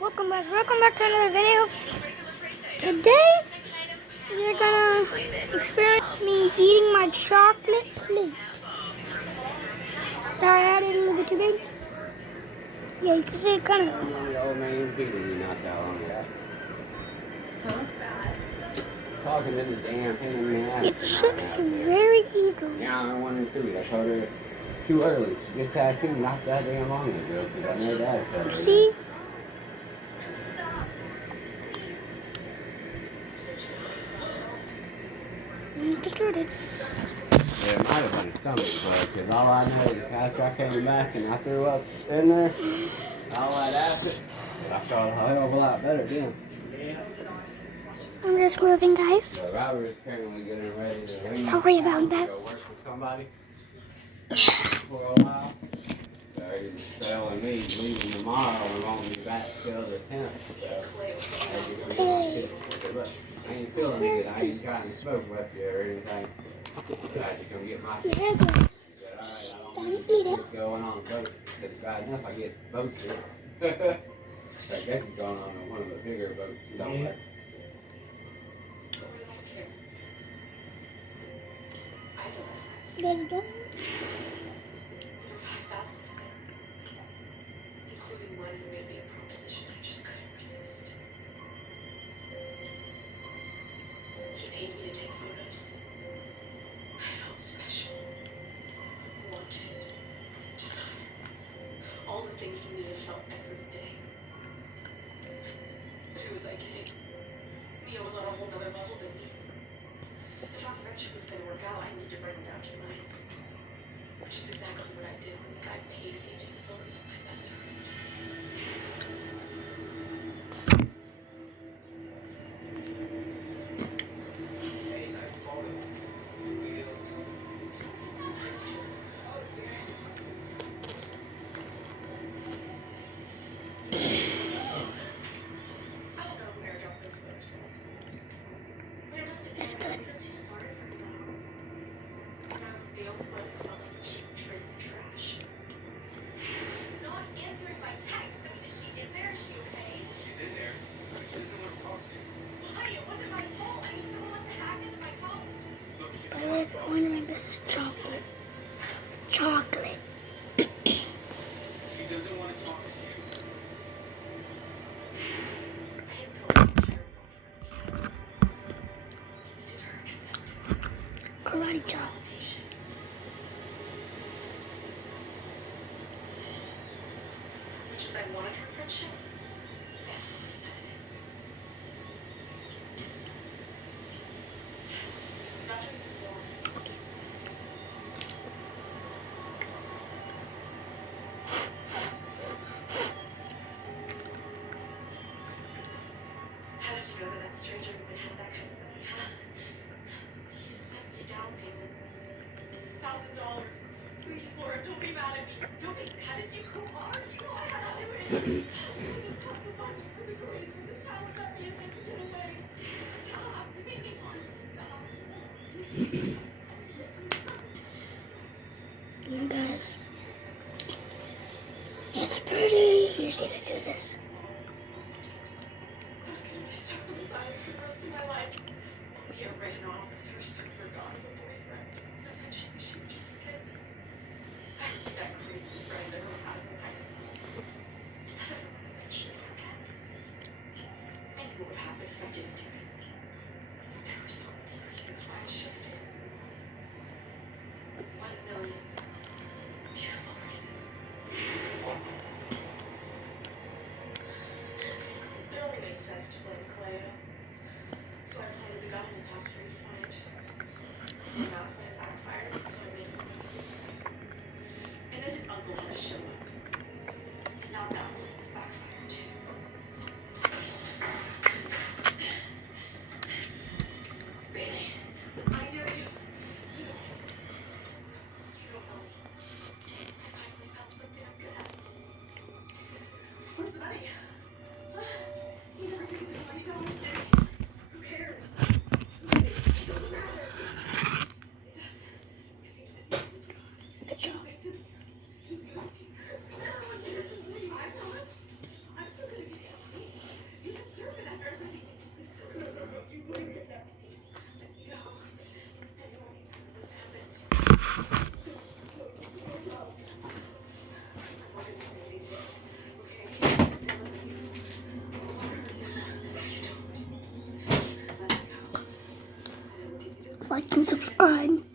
Welcome back to another video. Today, you're gonna experience me eating my chocolate plate. Sorry, I had it a little bit too big. Yeah, you can see it kind of. Old man feeding you not that long ago. Huh? Talking to the damn thing, man. It ships very easily. Yeah, I don't want to food. I told her too early. She just had food not that damn long ago because I know that. See? Let's get started. Yeah, it might have been a stomach bug because all I know is after I came back and I threw up in there, all that acid, I felt a hell of a lot better then. I'm just moving, guys. So Robert is apparently getting ready to leave. Sorry about that. Go work with somebody for a while. So he was telling me he's leaving tomorrow and won't be back till the 10th. So hey. Look, I ain't feeling good. I ain't trying to smoke with you or anything. So I had to come get my yeah, guys. I said, all right, I don't need to keep going on a boat. I said, bad enough I get boats here. So I guess he's going on one of the bigger boats somewhere. You guys done? Including one who made me a proposition I just couldn't resist. He paid me to take photos. I felt special, wanted, desired. All the things Mia felt every day. But who was I kidding? Mia was on a whole nother level than me. If our friendship was going to work out, I needed to bring him down to mine. Which is exactly what I did when the guy paid me to take the photos of my best friend. I don't know who airdropped those photos to the school. But it must have That's been good. I feel too sorry for him now. And I was the only one who felt like a cheap trick and trash. She's not answering my text. I mean, is she in there? Is she okay? She's in there. She doesn't want to talk to you. Why? It wasn't my fault. I mean, someone must have hacked into my phone. Look, she, By the way, if you're wondering, this is chocolate. Chocolate. she doesn't want to talk to you. I didn't know what I cared about her. I needed her acceptance. Karate chop. Validation. As much as I wanted her friendship, I also resented it. I'm not doing it for her. How did you know that stranger would have that kind of money, huh? He sent me a down payment. $1,000. Please, Laura, don't be mad at me. Don't be mad at you. Who are you? I had to do it. I just have to find you for the greatest of the time without me and make it get away. Stop. You made me want to stop. You guys, it's pretty easy to do this. I was gonna be stuck on this island for the rest of my life. Mia ran off with her son forgotten boyfriend. And then she would just forget. I was that crazy friend everyone has in high school. That everyone eventually forgets. I knew what would happen if I didn't do it. There were so many reasons why I shouldn't have. 1,000,000 beautiful reasons. It only made sense to blame Cleo. So I planted the gun in his house for me to find. And now the plan backfired, so I made him miss. And then his uncle had to show up. And now that plan's backfired too. Bailey, I know you. You don't know me. I finally found something I'm good at. Where's the money? He never gave me the money, don't he? Who cares? It doesn't matter. It like and subscribe.